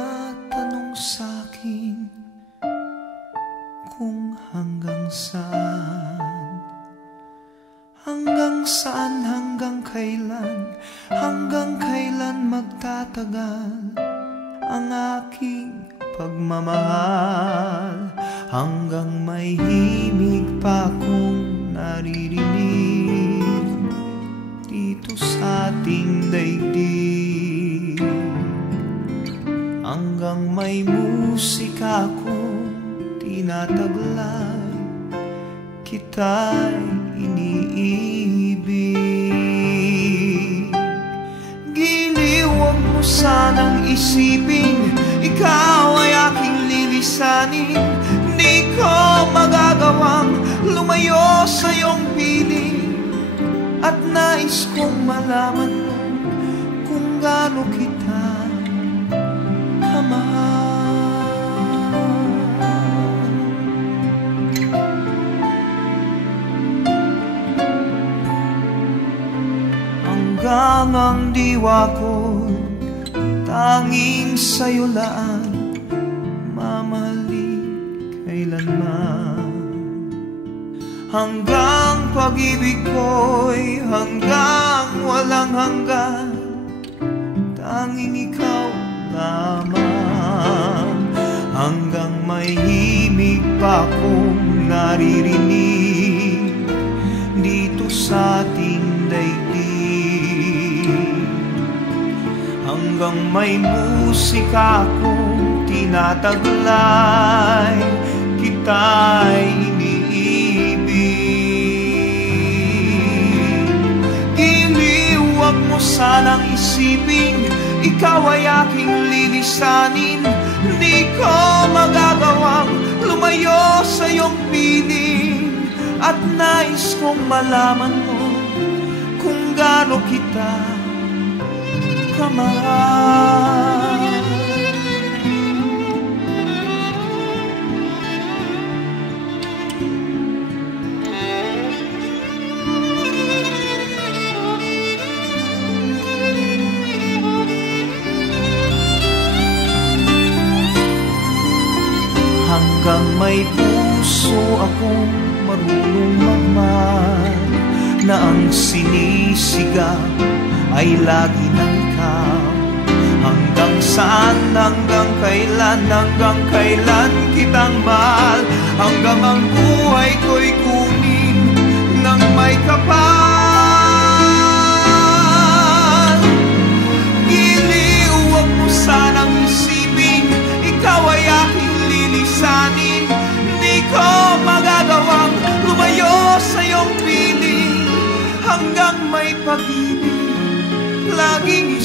tinatanong sa'kin kung hanggang saan, hanggang kailan magtatagal ang aking pagmamahal, hanggang may himig pa akong naririnig dito sa ating daigdig, hanggang may musika akong tinataglay, kita'y iniibig. Giliw, huwag mo sanang isipin ikaw ay aking lilisanin. Di ko magagawang lumayo sa iyong piling, at nais kong malaman mo kung gaano kita kamahal. Hanggang ang diwa ko tanging sa'yo laan, mamahalin kailanman. Hanggang pag-ibig ko'y hanggang walang hanggan, tanging ikaw lamang. Hanggang may himig pa akong naririnig dito sa ating daigdig, hanggang may musika akong tinataglay, kita'y iniibig. Giliw, huwag mo sanang isipin ikaw ay aking lilisanin. Di ko magagawang lumayo sa iyong piling, at nais kong malaman mo kung gaano kita kamahal. Hanggang may puso akong marunong magmahal, na ang sinisigaw ay lagi ng ikaw. Hanggang saan, hanggang kailan kitang mahal, hanggang ang buhay ko'y kunin ng may kapal. Giliw, huwag mo sanang isipin ikaw ay aking lilisanin. Di ko magagawang lumayo sa iyong piling, hanggang may pag-ibig laging